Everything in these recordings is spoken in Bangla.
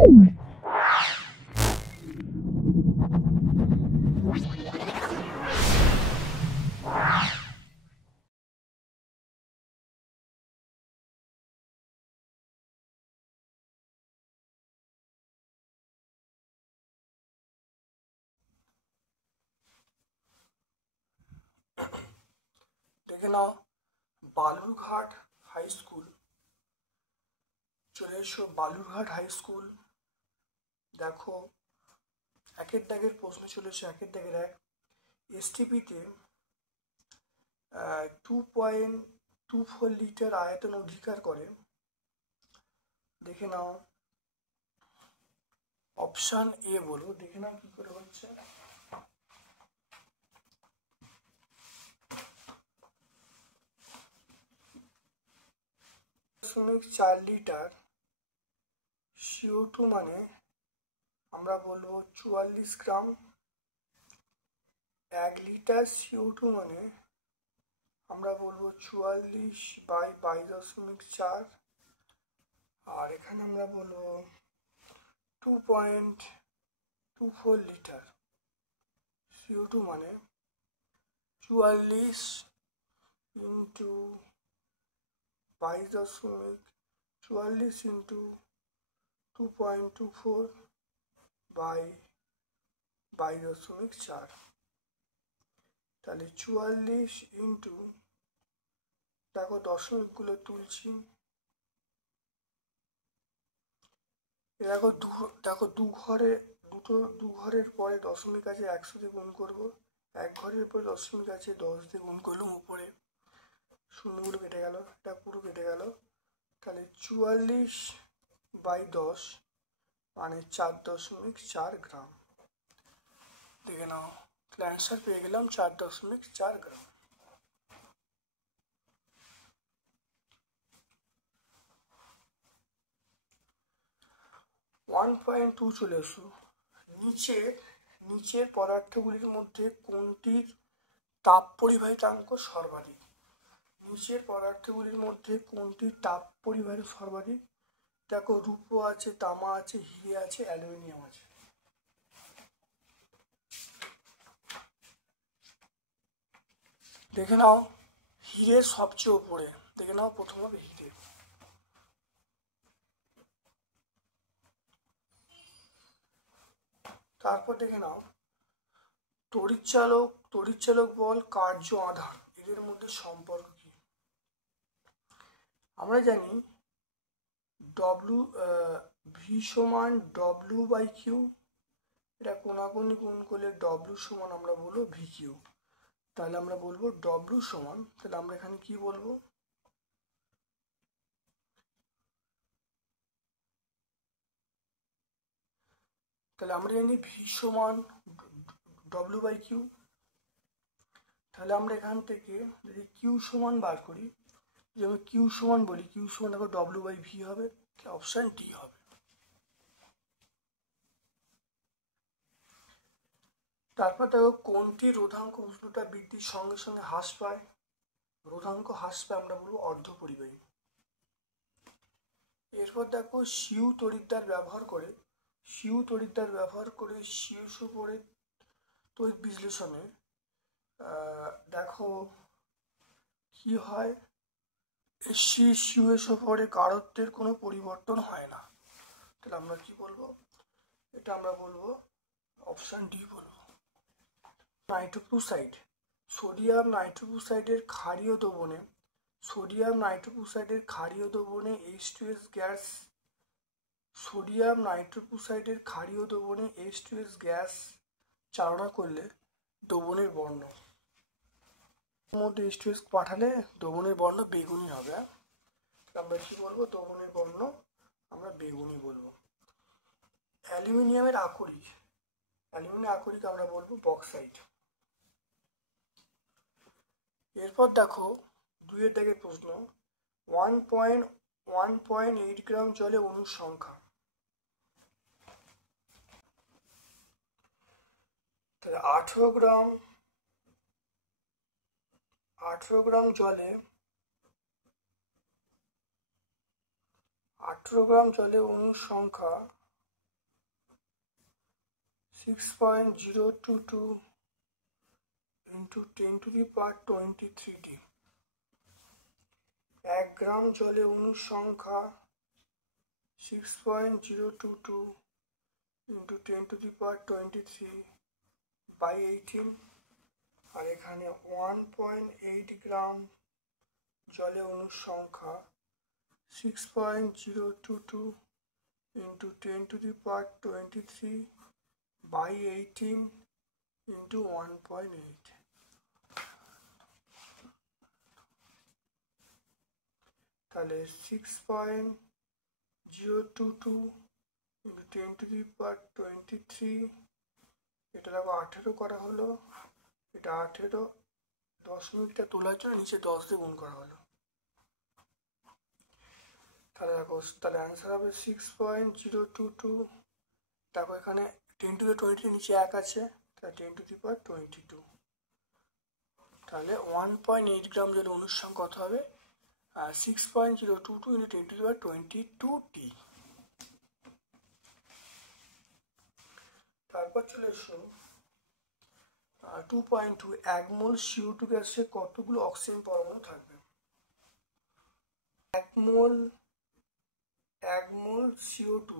দেখে নাও বালুরঘাট হাই স্কুল। চলে এসো বালুরঘাট হাই স্কুল। দেখো একের দাগের প্রশ্ন চলেছে, একের দাগের এক। এসটিপিতে 2.24 লিটার আয়তন অধিকার করে। দেখে নাও অপশান এ বলো, দেখে নাও কি করে হচ্ছে। 4 লিটার CO2 মানে আমরা বলবো 44 গ্রাম। 1 লিটার CO2 মানে আমরা বলবো 44/22.4। আর এখানে আমরা বলবো 2.24 লিটার CO2 মানে 44 ইন্টু 22.44 ইন্টু 2.24/22.4। তাহলে 44 ইন্টু, দেখো দশমিকগুলো তুলছি, দেখো দু ঘরের পরে দশমিক আছে, 100 দিয়ে গুণ করবো। এক ঘরের পরে দশমিক আছে, 10 দিয়ে গুণ করলাম, উপরে শূন্যগুলো কেটে গেল, এটা পুরো কেটে গেল। তাহলে 44/10 মানে 4.4 গ্রাম। দেখে নাও, তাহলে অ্যান্সার পেয়ে গেলাম 4.4 গ্রাম। ওয়ান পয়েন্ট টু চলে এসো। নিচের পদার্থগুলির মধ্যে কোনটির তাপ পরিবাহিতাঙ্ক সর্বাধিক? নিচের পদার্থগুলির মধ্যে কোনটির তাপ পরিবাহিত সর্বাধিক? দেখো রূপো আছে, তামা আছে, হিরে আছে, অ্যালুমিনিয়াম আছে। দেখে নাও হিরে সবচেয়ে উপরে। দেখে নাও প্রথম হবে হিরে। তারপর দেখে নাও তড়িৎচালক বল, কার্য আধান, এদের মধ্যে সম্পর্ক কি? আমরা জানি ভি সমান W/Q। এটা কোনাকুনি গুণ করলে W সমান আমরা বলবো VQ। তাহলে আমরা বলবো W সমান, তাহলে আমরা এখানে কি বলবো? তাহলে আমরা জানি ভি সমান W/Q। তাহলে আমরা এখান থেকে যদি কিউ সমান বার করি, যদি আমি কিউ সমান বলি, কিউ সমান দেখো W/V হবে, অপশান ডি হবে। তারপর দেখো কোনটি রোধাঙ্ক উষ্ণতা বৃদ্ধির সঙ্গে সঙ্গে হ্রাস পায়? রোধাঙ্ক হ্রাস পায় আমরা বলবো অর্ধপরিবাহী। এরপর দেখো সিউ তড়িৎদ্বার ব্যবহার করে সিউ তড়িৎ বিশ্লেষণে দেখো কি হয়, সিউ পরে গাঢ়ত্বের কোনো পরিবর্তন হয় না। তাহলে আমরা কি বলবো? এটা আমরা বলবো অপশান ডি বলবো। নাইট্রোক্লোসাইড, সোডিয়াম নাইট্রোক্লোসাইডের ক্ষারীয় দ্রবণে H2S গ্যাস, সোডিয়াম নাইট্রোক্লোসাইডের ক্ষারীয় দ্রবণে H2S গ্যাস চালনা করলে দ্রবণের বর্ণ মধ্যে H2S পাঠালে দ্রবণের বর্ণ বেগুনি হবে। আমরা কি বলবো? দ্রবণের বর্ণ আমরা বেগুনি বলবো। অ্যালুমিনিয়ামের আকরিক আমরা বলবো বক্সাইট। এরপর দেখো 2 দাগের প্রশ্ন, 1.8 গ্রাম জলে অণুর সংখ্যা। তাহলে 18 গ্রাম জলে 18 গ্রাম জলে অণুর সংখ্যা 6.022 into 10⁻23t। 1 গ্রাম জলে অণুর সংখ্যা 6.022 into 10⁻23/18, আর এখানে 1.8 গ্রাম জলে অণুর সংখ্যা 6.022 into 10⁻23/18 into 1.8। তাহলে 6.022 into 10⁻23, এটা দেখো 18 করা হলো, এটা 18, 10 মিনিটটা তোলার জন্য নিচে 10 দিয়ে গুণ করা হলো। তাহলে দেখো, তাহলে অ্যান্সার হবে 6.022। দেখো এখানে 10⁻20 নিচে 1 আছে, তাহলে 10⁻22। তাহলে 1.8 গ্রাম জলে অণুর সংখ্যা কত হবে? 6.022 into 10⁻22t। তারপর চলে এসো 2.2। 1 মোল CO2 গ্যাসে কতগুলো অক্সিজেন পরমাণু থাকবে? 1 মোল CO2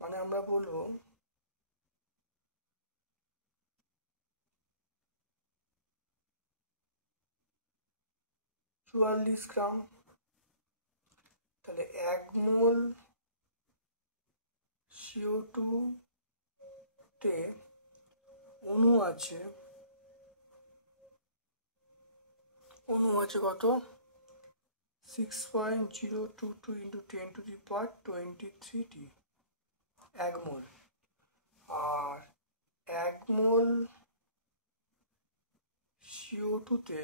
মানে আমরা বলবো 44 গ্রাম। তাহলে 1 মোল CO2 তে অণু আছে কত? 6.022 into 10⁻23t, 1 মোল। আর 1 মোল CO2 তে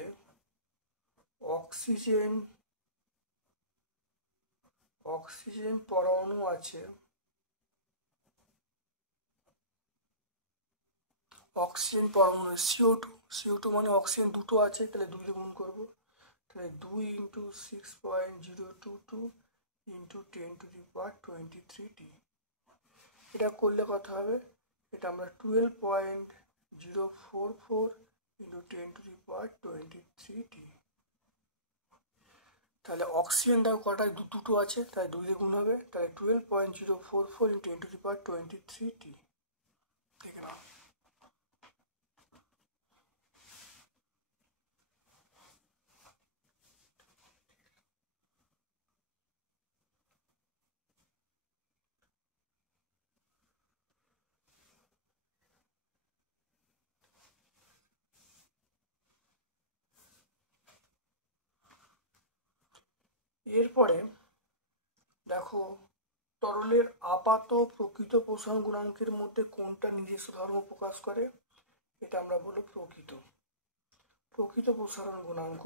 অক্সিজেন পরমাণু আছে CO2 মানে অক্সিজেন দুটো আছে, তাহলে 2 দিয়ে গুণ করবো। তাহলে 2 into 6.022 into 10⁻23t। এটা করলে কত হবে? এটা আমরা 12.044 into 10⁻23t। তাহলে অক্সিজেন দেখো কটা? দুটো আছে, তাই 2 দিয়ে গুণ হবে। তাহলে 12.044 into 10⁻23t। দেখে নাও। এরপরে দেখো, তরলের আপাত প্রকৃত প্রসারণ গুণাঙ্কের মধ্যে কোনটা নিজস্ব ধর্ম প্রকাশ করে? এটা আমরা বলবো প্রকৃত প্রসারণ গুণাঙ্ক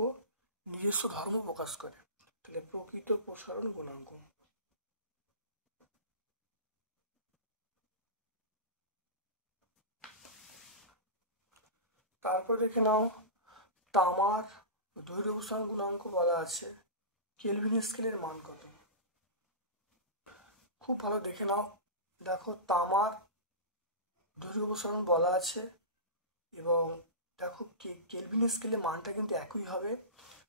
নিজস্ব ধর্ম প্রকাশ করে। তাহলে প্রকৃত প্রসারণ গুণাঙ্ক। তারপর দেখে নাও, তামার দৈর্ঘ্য প্রসারণ গুণাঙ্ক বলা আছে, কেলভিন স্কেলের মান কত? খুব ভালো দেখে নাও। দেখো, তামার দৈর্ঘ্য প্রসারণ বলা আছে, এবং দেখো কেলভিন স্কেলের মানটা কিন্তু একই হবে,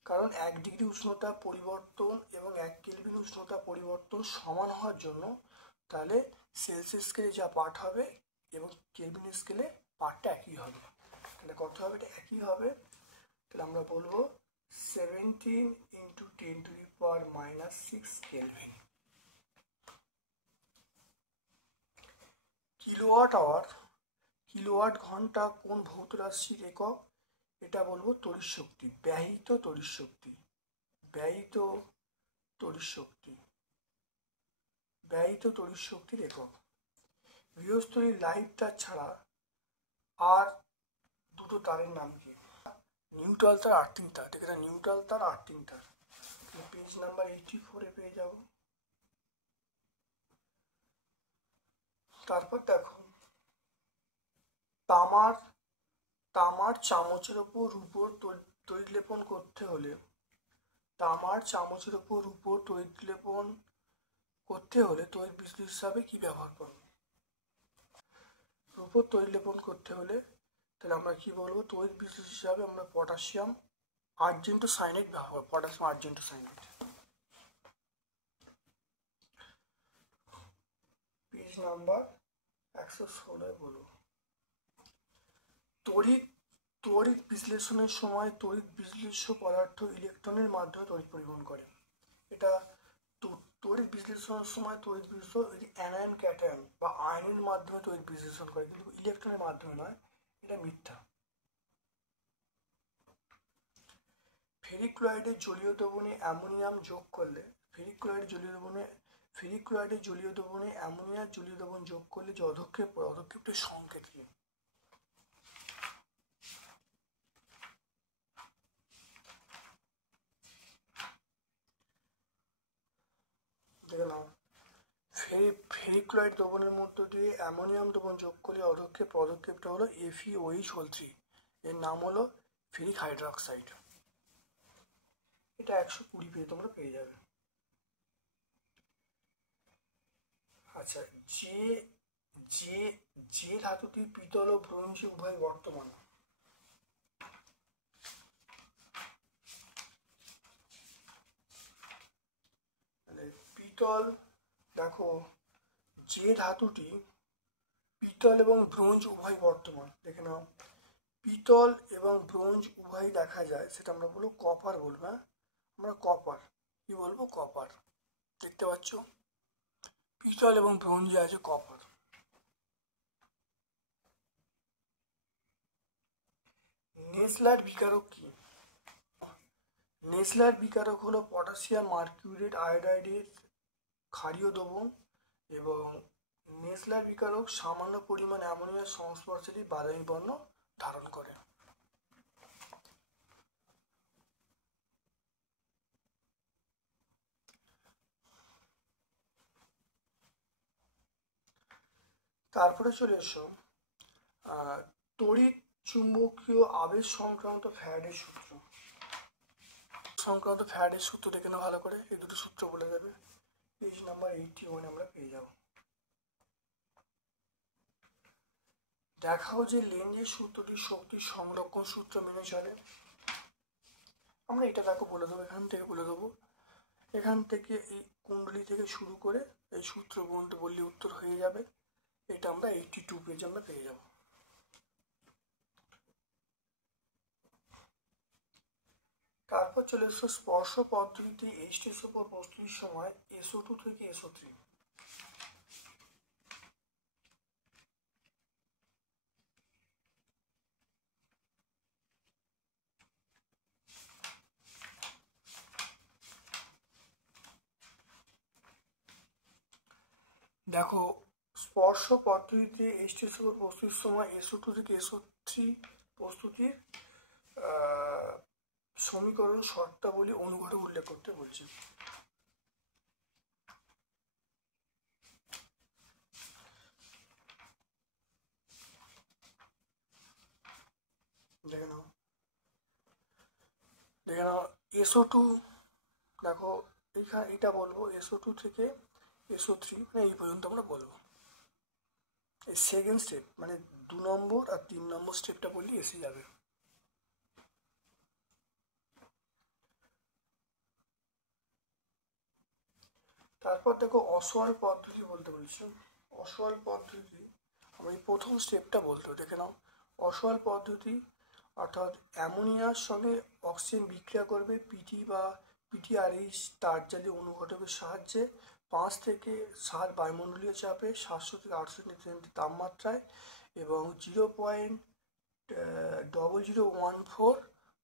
কারণ 1 ডিগ্রি উষ্ণতা পরিবর্তন এবং 1 কেলভিন উষ্ণতা পরিবর্তন সমান হওয়ার জন্য তাহলে সেলসিয়াস স্কেলে যা পার্ট হবে এবং কেলভিন স্কেলে পার্টটা একই হবে। তাহলে কত হবে? এটা একই হবে। তাহলে আমরা বলবো 17 into 10⁻⁻6 কেলভিন। কিলোওয়াট ঘন্টা কোন ভৌত রাশির একক? এটা বলবো তড়িৎ শক্তি, ব্যয়িত তড়িৎ শক্তির একক। গৃহস্থলীর লাইভ তার ছাড়া আর দুটো তারের নাম কি? নিউট্রাল তার, আর্থিং তার। ঠিক আছে, নিউট্রাল তার, আর্থিং তার। পেজ নাম্বার 84-এ পেয়ে যাব। তারপর দেখো, তামার চামচের ওপর রূপোর তড়িৎ লেপন করতে হলে তড়িৎ বিশ্লেষণ হিসাবে কি ব্যবহার করবে? উপর তড়িৎ লেপন করতে হলে তাহলে আমরা কি বলবো, তড়িৎ বিশ্লেষক হিসাবে আমরা পটাশিয়াম আর্জেন্টোসায়ানাইড ব্যবহার করব, পটাশিয়াম আর্জেন্টোসায়ানাইড। পেজ নাম্বার 116 বলবো। তড়িৎ বিশ্লেষণের সময় তড়িৎ বিশ্লেষ্য পদার্থ ইলেকট্রনের মাধ্যমে তড়িৎ পরিবহন করে। এটা তড়িৎ বিশ্লেষণের সময় তড়িৎ বিশ্লেষণ অ্যানায়ন ক্যাটায়ন বা আয়নের মাধ্যমে তড়িৎ বিশ্লেষণ করে, কিন্তু ইলেকট্রনের মাধ্যমে নয়, এটা মিথ্যা। ফেরিক ক্লোরাইডের জলীয় দ্রবণে অ্যামোনিয়াম যোগ করলে ফেরিক ক্লোরাইডের জলীয় দ্রবণে অ্যামোনিয়ার জলীয় দ্রবণ যোগ করলে যে অধক্ষেপ পড়ে, অধক্ষেপটির সংকেত কি? দেখে নাও, ফেরিক ক্লোরাইড দ্রবণের মধ্য দিয়ে অ্যামোনিয়াম দ্রবণ যোগ করলে পদক্ষেপটা হলো FeOH3, এর নাম হলো ফেরিক হাইড্রোক্সাইড। এটা 120 পেজে তোমরা পেয়ে যাবে। আচ্ছা, যে ধাতুটি পিতল ও ব্রোঞ্জে উভয় বর্তমান, পিতল, দেখো যে ধাতুটি পিতল এবং ব্রোঞ্জ উভয় বর্তমান, দেখে নাও, পিতল এবং ব্রোঞ্জ উভয় দেখা যায়, সেটা আমরা বলবো কপার বলবো। হ্যাঁ, আমরা কপার কি বলবো, কপার। দেখতে পাচ্ছ, পিতল এবং ব্রোঞ্জে আছে কপার। নেসলার বিকারক কি? নেসলার বিকারক হলো পটাশিয়াম মার্কিউরেট আয়োডাইডের ক্ষারীয় দ্রবণ, এবং নেসলার বিকারক সামান্য পরিমাণ অ্যামোনিয়ার সংস্পর্শে বাদামি বর্ণ ধারণ করে। তারপরে চলে এসো তড়িৎ চুম্বকীয় আবেশ সংক্রান্ত ফ্যারাডের সূত্র। ফ্যারাডের সূত্র দেখে নাও ভালো করে, এই দুটো সূত্র বলে দেবে। পেজ নাম্বার 81 আমরা পেয়ে যাব। দেখাও যে লেঞ্জের সূত্রটি শক্তি সংরক্ষণ সূত্র মেনে চলে। আমরা এটা দেখো বলে দেবো, এখান থেকে বলে দেবো, এখান থেকে এই কুণ্ডলী থেকে শুরু করে এই সূত্র পর্যন্ত বললে উত্তর হয়ে যাবে। এটা আমরা 82 পেজ আমরা পেয়ে যাব। তারপর চলে এসো স্পর্শ পদ্ধতিতে H2 উপর প্রস্তুতির সময় SO2 থেকে SO3। দেখো, স্পর্শ পদ্ধতিতে H2 উপর প্রস্তুতির সময় SO2 থেকে SO3 প্রস্তুতির সমীকরণ শর্তাবলী অনুঘটক উল্লেখ করতে বলছি। দেখে নাও SO2, দেখো এখানে এটা বলবো SO2 থেকে SO3, মানে এই পর্যন্ত আমরা বলবো। এই সেকেন্ড স্টেপ মানে 2 নম্বর আর 3 নম্বর স্টেপটা বললে এসে যাবে। তারপর দেখো অসওয়াল পদ্ধতি বলতে বলছি। অসওয়াল পদ্ধতি আমরা এই প্রথম স্টেপটা বলতে, দেখে নাও, অসওয়াল পদ্ধতি অর্থাৎ অ্যামোনিয়ার সঙ্গে অক্সিজেন বিক্রিয়া করবে PTRH তারজালীয় অনুঘটকের সাহায্যে 5 থেকে 7 বায়ুমণ্ডলীয় চাপে 700 থেকে 800 তাপমাত্রায় এবং 0.0014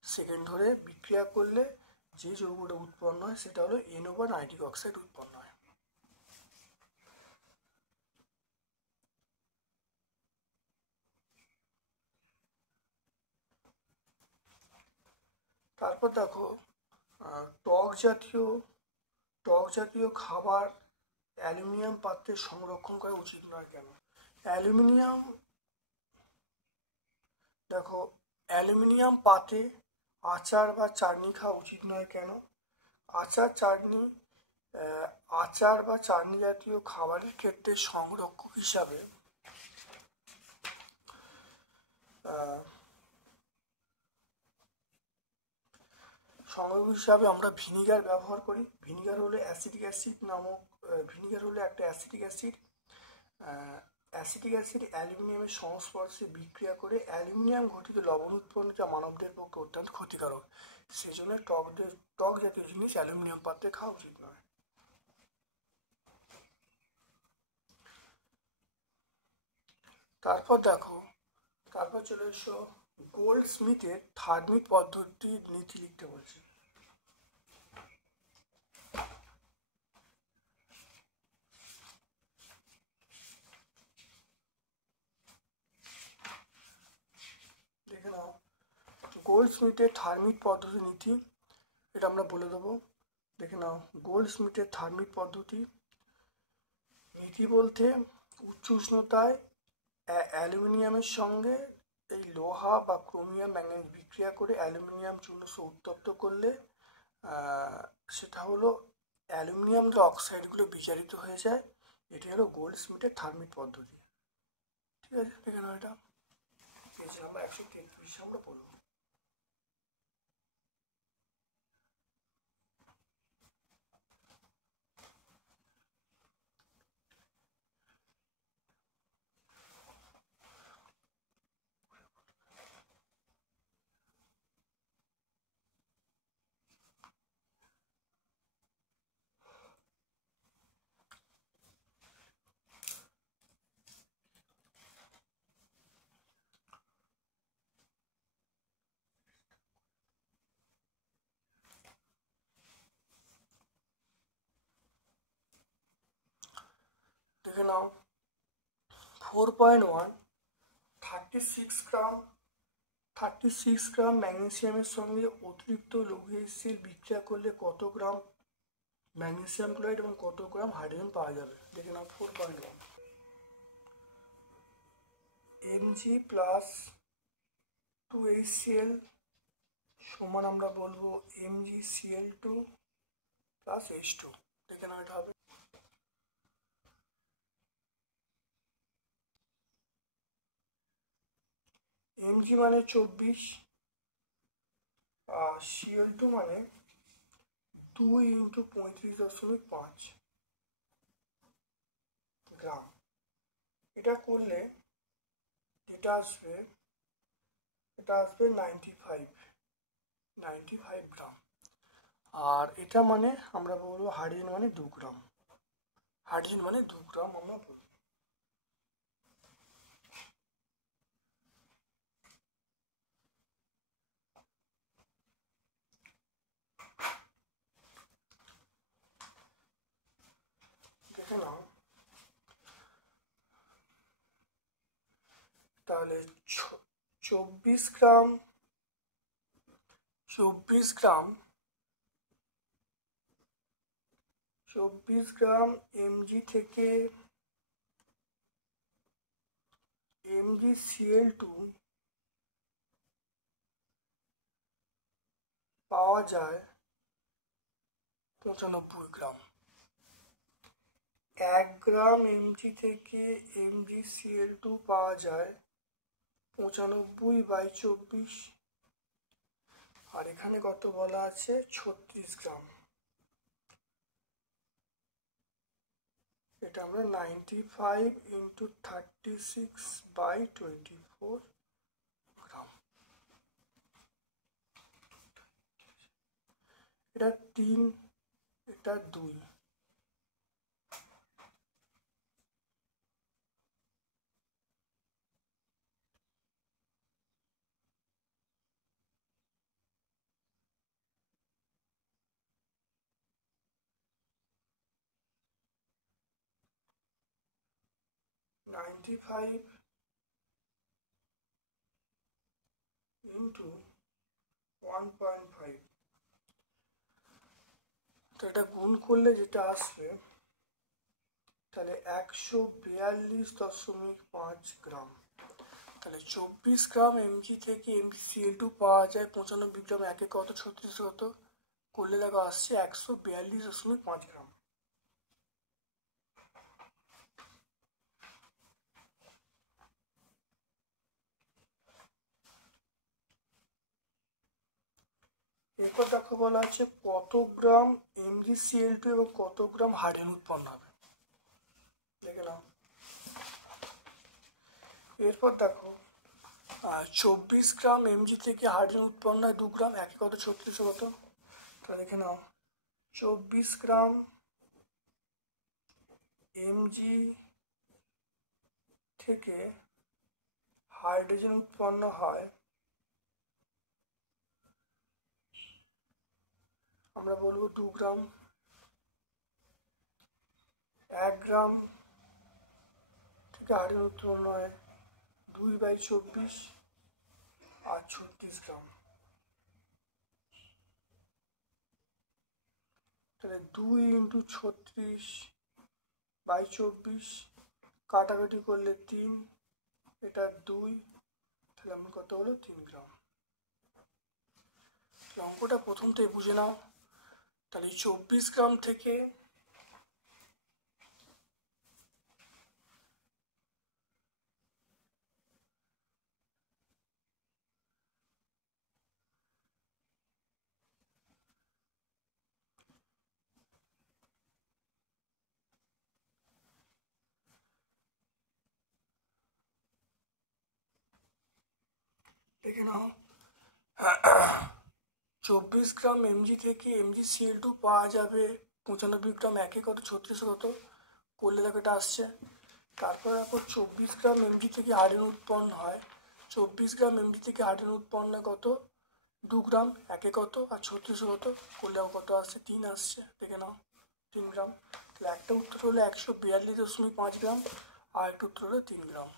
সেকেন্ড ধরে বিক্রিয়া করলে যে যৌগটা উৎপন্ন হয় সেটা হলো NO বা নাইট্রিক অক্সাইড উৎপন্ন হয়। তারপর দেখো টক জাতীয় খাবার অ্যালুমিনিয়াম পাত্রে সংরক্ষণ করা উচিত নয় কেন? অ্যালুমিনিয়াম পাত্রে আচার বা চাটনি খাওয়া উচিত নয় কেন? আচার বা চাটনি জাতীয় খাবারের ক্ষেত্রে সংরক্ষক হিসাবে সংযোগ হিসাবে আমরা ভিনিগার ব্যবহার করি। ভিনিগার হলো অ্যাসিটিক অ্যাসিড নামক ভিনিগার হলো একটা অ্যাসিটিক অ্যাসিড। অ্যাসিটিক অ্যাসিড অ্যালুমিনিয়ামের সংস্পর্শে বিক্রিয়া করে অ্যালুমিনিয়াম ঘটিত লবণ উৎপন্ন, যা মানবদের পক্ষে অত্যন্ত ক্ষতিকারক। সেই জন্য টক জাতীয় জিনিস অ্যালুমিনিয়াম পাত্রে খাওয়া উচিত নয়। তারপর চলে এসো গোল্ড স্মিথের থার্মিক পদ্ধতির নীতি লিখতে বলছে। দেখে নাও গোল্ড স্মিথের থার্মিক পদ্ধতি নীতি, এটা আমরা বলে দেবো। দেখে নাও গোল্ড স্মিথের থার্মিক পদ্ধতি নীতি বলতে উচ্চ উষ্ণতায় অ্যালুমিনিয়ামের সঙ্গে এই লোহা বা ক্রোমিয়াম ম্যাঙ্গানিজ বিক্রিয়া করে অ্যালুমিনিয়াম চূর্ণ উত্তপ্ত করলে সেটা হলো অ্যালুমিনিয়াম অক্সাইডগুলো বিজারিত হয়ে যায়। এটি হলো গোল্ড স্মিথের থার্মিক পদ্ধতি। ঠিক আছে, দেখে নাও এটা পেজ নাম্বার 133 আমরা বলবো। দেখে নাও 4.1 36 গ্রাম ম্যাগনেসিয়ামের সঙ্গে অতিরিক্ত লৌহের সিল বিক্রিয়া করলে কত গ্রাম ম্যাগনেসিয়াম ক্লোরাইড এবং কত গ্রাম হাইড্রোজেন পাওয়া যাবে। দেখে নাও 4.1 Mg প্লাস 2HCl সমান আমরা বলবো MgCl2 প্লাস H2। দেখে নাও এটা হবে Mg মানে 24 আর Cl2 মানে 2 × 35.5 গ্রাম। এটা করলে এটা আসবে 95 গ্রাম। আর এটা মানে আমরা বলবো হাইড্রোজেন মানে 2 গ্রাম। হাইড্রোজেন মানে 2 গ্রাম আমরা বলবো। দেখে নাও তাহলে 24 গ্রাম Mg থেকে MgCl2 পাওয়া যায় 95 গ্রাম। 1 গ্রাম Mg থেকে MgCl2 পাওয়া যায় 95/24। আর এখানে কত বলা আছে 36 গ্রাম। এটা আমরা 95 × 36/24 গ্রাম। এটা 3, এটা 2। (95 × 1.5) তো এটা গুণ করলে যেটা আসবে তাহলে 142.5 গ্রাম। তাহলে 24 গ্রাম Mg থেকে MgCl2 পাওয়া যায় 95 গ্রাম। একে কত 36 কত করলে দেখো আসছে 142.5 গ্রাম। এরপর দেখো বলা আছে কত গ্রাম MgCl2 এবং কত গ্রাম হাইড্রোজেন উৎপন্ন হবে, দেখে নাও। এরপর দেখো 24 গ্রাম Mg থেকে হাইড্রোজেন উৎপন্ন হয় 2 গ্রাম, একে কত 36 কত, তা দেখে নাও। 24 গ্রাম Mg থেকে হাইড্রোজেন উৎপন্ন হয়, আমরা বলবো 2 গ্রাম। 1 গ্রাম থেকে হাইড্রোজেন উৎপন্ন হয় 2/24 আর 36 গ্রাম, তাহলে 2 × 36/24 কাটাকাটি করলে 3, এটা 2, তাহলে আমার কত হলো 3 গ্রাম। অঙ্কটা প্রথমটাই বুঝে নাও। তাহলে 24 গ্রাম থেকে দেখে নাও 24 গ্রাম Mg থেকে MgCl2 পাওয়া যাবে 95 গ্রাম, একে কত 36 কত করলে দেখো এটা আসছে। তারপর দেখো 24 গ্রাম Mg থেকে হাইড্রোজেন উৎপন্ন হয়, 24 গ্রাম Mg থেকে হাইড্রোজেন উৎপন্ন কত 2 গ্রাম, একে কত আর 36 কত করলে কত আসছে 3 আসছে, দেখে নাও 3 গ্রাম। তাহলে একটা উত্তর হলো 142.5 গ্রাম আর একটা উত্তর হলো 3 গ্রাম।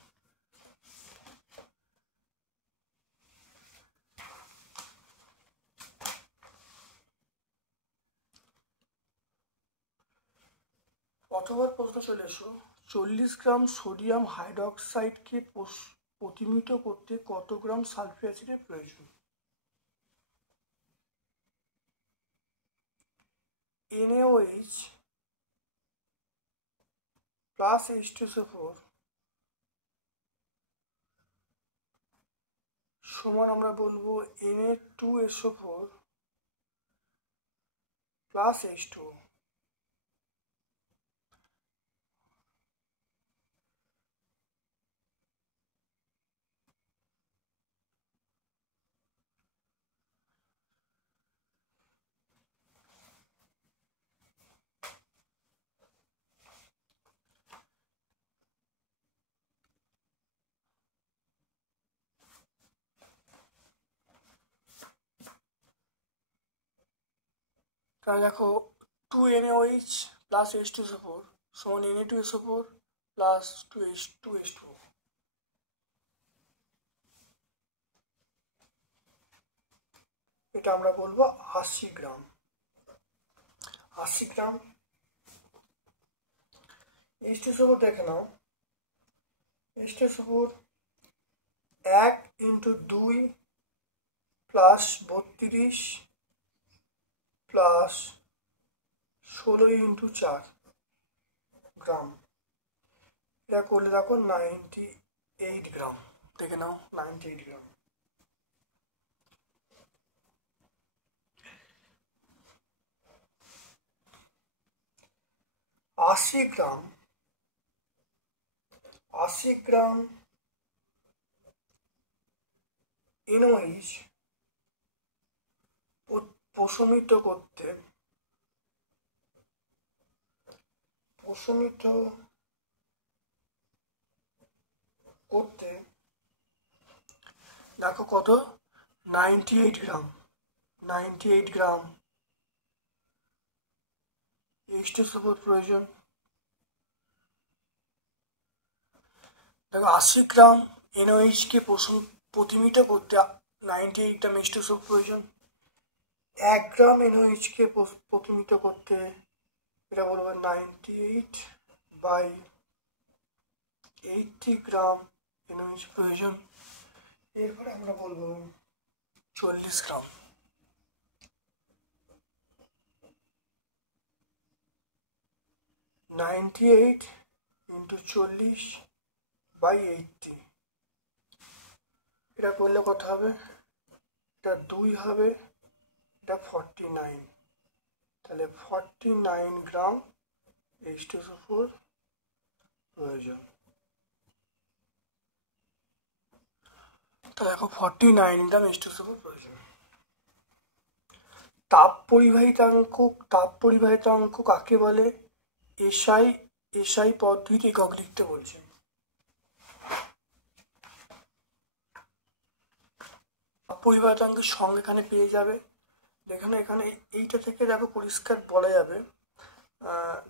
অথবা প্রশ্ন চলে এসো 40 গ্রাম সোডিয়াম হাইড্রোক্সাইডকে প্রতিমিত করতে কত গ্রাম সালফিউরিক অ্যাসিডের প্রয়োজন। NaOH প্লাস H2SO4 সমান আমরা বলবো Na2SO4 প্লাস H2O। তাহলে দেখো 2NaOH প্লাস H2SO4 সমান Na2SO4 প্লাস 2H2O। এটা আমরা বলবো 80 গ্রাম। 80 গ্রাম H2SO4 দেখে নাও, H2SO4 1 × 2 প্লাস 32 প্লাস 16 × 4 গ্রাম, এটা করলে দেখো 98 গ্রাম, দেখে নাও 98 গ্রাম। আশি গ্রাম NaOH প্রশমিত করতে দেখো কত 98 গ্রাম। 98 গ্রাম H2SO4 প্রয়োজন। দেখো 80 গ্রাম NaOH কে প্রতিমিত করতে 98 গ্রাম H2SO4 প্রয়োজন। 1 গ্রাম NaOH কে প্রতিমিত করতে এটা বলবো 98/80 গ্রাম NaOH প্রয়োজন। এরপরে আমরা বলবো 40 গ্রাম। 98 × 40/80 এটা করলে কত হবে, এটা 2 হবে এটা 49, তাহলে 49 গ্রাম H2SO4 প্রয়োজন। তো দেখো 49 গ্রাম H2SO4 প্রয়োজন। তাপ পরিবাহিতাঙ্ক কাকে বলে? এসআই পদ্ধতি একক লিখতে বলছে। তাপ পরিবাহিতাঙ্কের সঙ্গে এখানে পেয়ে যাবে, এখানে এইটা থেকে দেখো পরিষ্কার বলা যাবে।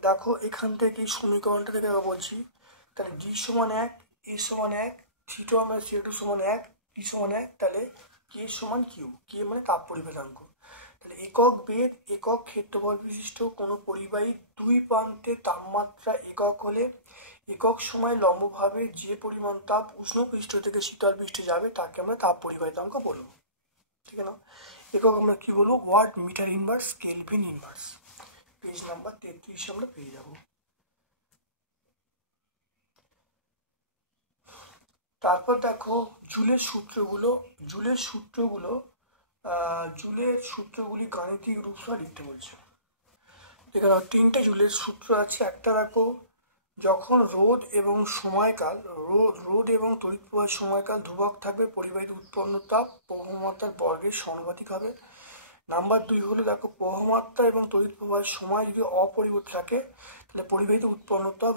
দেখো এখান থেকে এই সমীকরণটা থেকে বলছি, তাহলে ডি সমান 1, এ সমান 1, থিটা আমরা CO2 সমান 1, টি সমান 1, তাহলে কে সমান কিউ, কে মানে তাপ পরিবাহিতাঙ্ক। তাহলে একক বেগ একক ক্ষেত্রফল বিশিষ্ট কোনো পরিবাহীর দুই প্রান্তে তাপমাত্রা একক হলে একক সময় লম্বভাবে যে পরিমাণ তাপ উষ্ণ পৃষ্ঠ থেকে শীতল পৃষ্ঠে যাবে তাকে আমরা তাপ পরিবাহিতাঙ্ক বলবো। ঠিক আছে না? একক আমরা কি বলবো? Watt, metre inverse, kelvin inverse. Page number 33 আমরা পেয়ে যাব। তারপর দেখো জুলের সূত্রগুলি গাণিতিক রূপ সহ লিখতে বলছে। এখানে 3টে জুলের সূত্র আছে। একটা দেখো, যখন রোধ এবং তড়িৎ প্রবাহের সময়কাল ধ্রুবক থাকবে পরিবাহিত উৎপন্ন তাপ প্রবাহমাত্রার বর্গের সমানুপাতিক হবে। নাম্বার 2 হলো দেখো, প্রবাহমাত্রা এবং তড়িৎ প্রবাহের সময় যদি অপরিবর্তিত থাকে তাহলে পরিবাহিত উৎপন্ন তাপ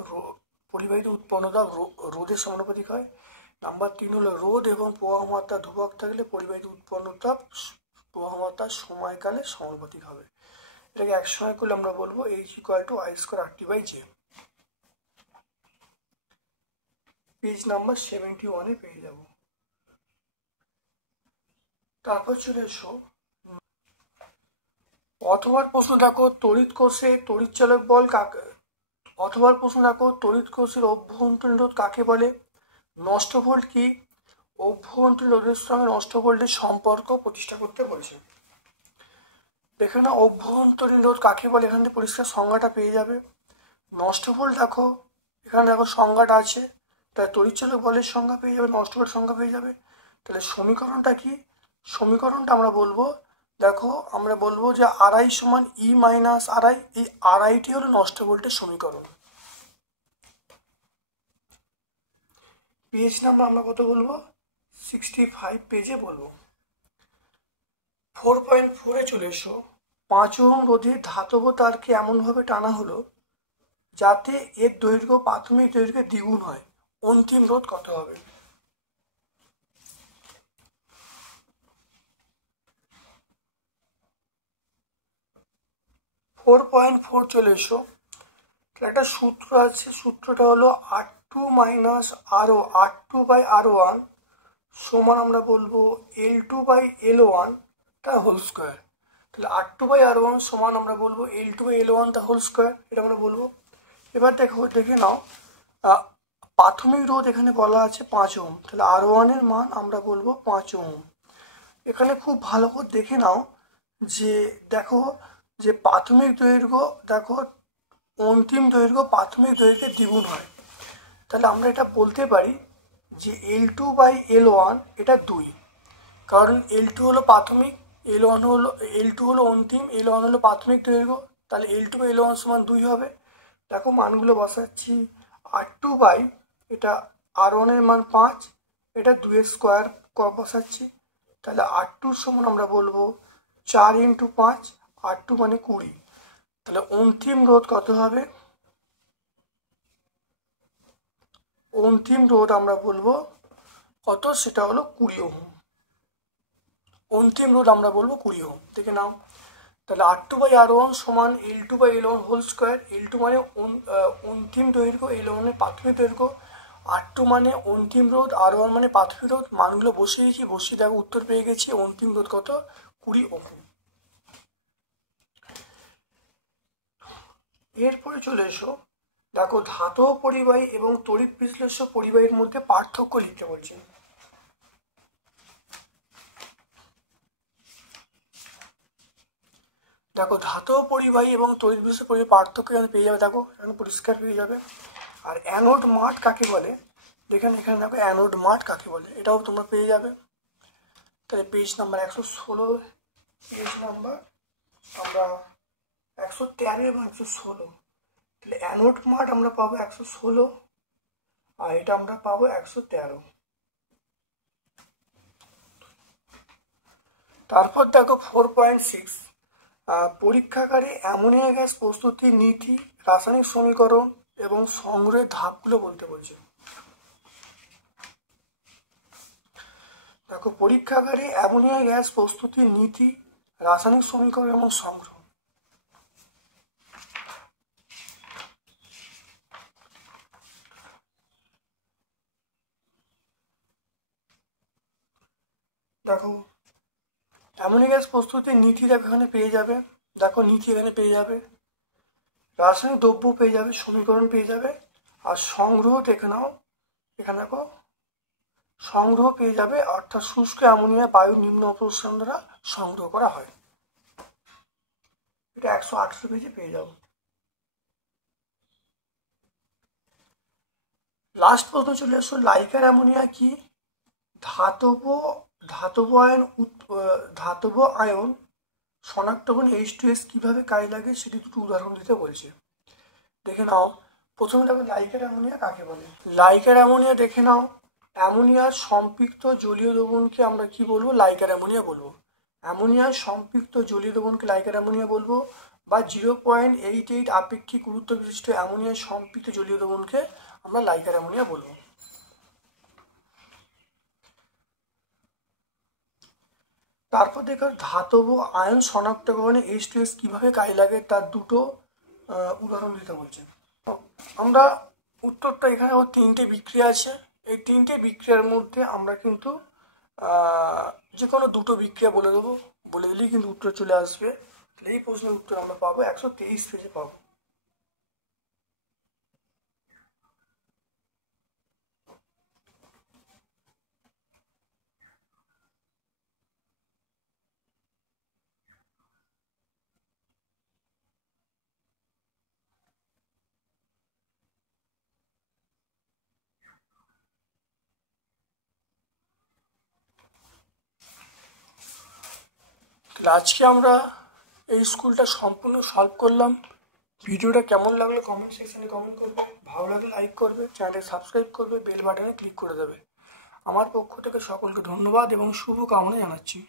রোধের সমানুপাতিক হয়। নাম্বার 3 হলো, রোধ এবং প্রবাহমাত্রা ধ্রুবক থাকলে পরিবাহিত উৎপন্ন তাপ প্রবাহমাত্রার সময়কালে সমানুপাতিক হবে। এটাকে একসঙ্গে করলে আমরা বলবো H=I²RT/J। পেজ নাম্বার 71 পেয়ে যাব। তারপর চলে এসো অথবার প্রশ্ন দেখো, তড়িৎ কোষের অভ্যন্তরীণ রোধ কাকে বলে? নষ্ট ভোল্ট কি? অভ্যন্তরীণ রোধের সঙ্গে নষ্ট ভোল্টের সম্পর্ক প্রতিষ্ঠা করতে বলছে। এখানে অভ্যন্তরীণ রোধ কাকে বলে এখান থেকে পরিষ্কার সংজ্ঞাটা পেয়ে যাবে। নষ্ট ভোল্ট দেখো এখানে সংজ্ঞাটা আছে, তাহলে তড়িৎচালক বলের সংজ্ঞা পেয়ে যাবে, নষ্ট ভোল্ট সংজ্ঞা পেয়ে যাবে। তাহলে সমীকরণটা কি? সমীকরণটা আমরা বলবো যে আরআই সমান ই মাইনাস আরআই। এই আরআইটি হলো নষ্ট ভোল্টের সমীকরণ। পেজ নাম্বার আমরা কত বলবো? 65 পেজে বলবো। 4.4 চলে এসো। 5 ওহম রোধের ধাতব তারকে এমনভাবে টানা হলো যাতে এর দৈর্ঘ্য প্রাথমিক দৈর্ঘ্যের দ্বিগুণ হয়, অন্তিম রোধ কত হবে? চলে এসো। একটা সূত্র আছে, সূত্রটা হলো R2-R1 সমান আমরা বলবো L2/L1 তার হোল স্কোয়ার। তাহলে R2/R1 সমান আমরা বলবো L2/L1 তার হোল স্কোয়ার, এটা আমরা বলবো। এবার দেখে নাও, প্রাথমিক রোধ এখানে বলা আছে 5 ওহম, তাহলে R1 এর মান আমরা বলবো 5 ওহম। এখানে খুব ভালো করে দেখে নাও যে দেখো যে প্রাথমিক দৈর্ঘ্য দেখো অন্তিম দৈর্ঘ্য প্রাথমিক দৈর্ঘ্যের দ্বিগুণ হয়। তাহলে আমরা এটা বলতে পারি যে L2/L1 এটা 2, কারণ L2 হলো প্রাথমিক, L2 হলো অন্তিম, L1 হলো প্রাথমিক দৈর্ঘ্য, তাহলে L2/L1 সমান 2 হবে। দেখো মানগুলো বসাচ্ছি, R2 এটা R1 এর মান 5, এটা 2 এর স্কোয়ার বসাচ্ছি, তাহলে R2 সমান আমরা বলবো 4 × 5, R2 মানে 20। তাহলে অন্তিম রোধ কত হবে? অন্তিম রোধ আমরা বলবো কত, সেটা হলো 20 ওহম। অন্তিম রোধ আমরা বলবো 20 ওহম। দেখে নাও, তাহলে R2/R1 সমান L2/L1 হোল স্কোয়ার। L2 মানে অন্তিম দৈর্ঘ্য, L1 এর প্রাথমিক দৈর্ঘ্য, R2 মানে অন্তিম রোধ, R1 মানে প্রাথমিক রোধ। মানগুলো বসিয়ে দেখো উত্তর পেয়ে গেছি। অন্তিম রোধ কত? 20 ওহম। এরপরে চলে এসো, দেখো ধাতব পরিবাহী এবং তড়িৎ বিশ্লেষ্য পরিবাহীর মধ্যে পার্থক্য লিখতে বলছি। দেখো ধাতব পরিবাহী এবং তড়িৎ বিশ্লেষ্য পরিবাহীর পার্থক্য এখানে পেয়ে যাবে, দেখো এখানে পরিষ্কার পেয়ে যাবে। আর অ্যানোড মাঠ কাকে বলে? এখানে দেখো অ্যানোড মাঠ কাকে বলে, এটাও তোমরা পেয়ে যাবে। তাহলে পেজ নাম্বার 116 পেজ নাম্বার আমরা 113 এবং 116, তাহলে অ্যানোড মাঠ আমরা পাবো 116 আর এটা আমরা পাবো 113। তারপর দেখো 4.6 পরীক্ষাগারে অ্যামোনিয়া গ্যাস প্রস্তুতির নীতি, রাসায়নিক সমীকরণ এবং সংগ্রহের ধাপগুলো বলতে বলছে। দেখো পরীক্ষাগারে অ্যামোনিয়া গ্যাস প্রস্তুতির নীতি, রাসায়নিক সমীকরণ এবং সংগ্রহ। দেখো অ্যামোনিয়া গ্যাস প্রস্তুতির নীতি দেখো এখানে পেয়ে যাবে, দেখো নীতি এখানে পেয়ে যাবে, রাসায়নিক দ্রব্য পেয়ে যাবে, সমীকরণ পেয়ে যাবে, আর সংগ্রহ দেখে নাও, এখানে দেখো সংগ্রহ পেয়ে যাবে, অর্থাৎ শুষ্ক অ্যামোনিয়া বায়ু নিম্ন অপসারণ দ্বারা সংগ্রহ করা হয়। এটা 118 পেজে পেয়ে যাবো। লাস্ট প্রশ্ন চলে আসো, লাইকার অ্যামোনিয়া কি? ধাতব আয়ন শনাক্তকরণ H2S কিভাবে কাজে লাগে সেটি দুটো উদাহরণ দিতে বলছে। দেখে নাও, প্রথমে দেখো লাইকার অ্যামোনিয়া কাকে বলে। লাইকার অ্যামোনিয়া দেখে নাও, অ্যামোনিয়ার সম্পৃক্ত জলীয় দ্রবণকে আমরা কি বলবো? লাইকার অ্যামোনিয়া বলবো। অ্যামোনিয়ার সম্পৃক্ত জলীয় দ্রবণকে লাইকার অ্যামোনিয়া বলবো, বা 0.88 আপেক্ষিক গুরুত্ব বিশিষ্ট অ্যামোনিয়ার সম্পৃক্ত জলীয় দ্রবণকে আমরা লাইকার অ্যামোনিয়া বলবো। তারপর দেখো ধাতব আয়ন শনাক্তকরণে H2S কিভাবে কাজে লাগে তার দুটো উদাহরণ দিতে বলছে। আমরা উত্তরটা এখানে তিনটে বিক্রিয়া আছে, এই তিনটে বিক্রিয়ার মধ্যে আমরা কিন্তু যে কোনো দুটো বিক্রিয়া বলে দেবো, বলে দিলেই কিন্তু উত্তর চলে আসবে। এই প্রশ্নের উত্তর আমরা পাবো 123 পেজে পাবো। আজকে আমরা এই স্কুলটা সম্পূর্ণ সলভ করলাম। ভিডিওটা কেমন লাগলো কমেন্ট সেকশনে কমেন্ট করবে, ভালো লাগলে লাইক করবে, চ্যানেলটি সাবস্ক্রাইব করবে, বেল বাটনে ক্লিক করে দেবে। আমার পক্ষ থেকে সকলকে ধন্যবাদ এবং শুভকামনা জানাচ্ছি।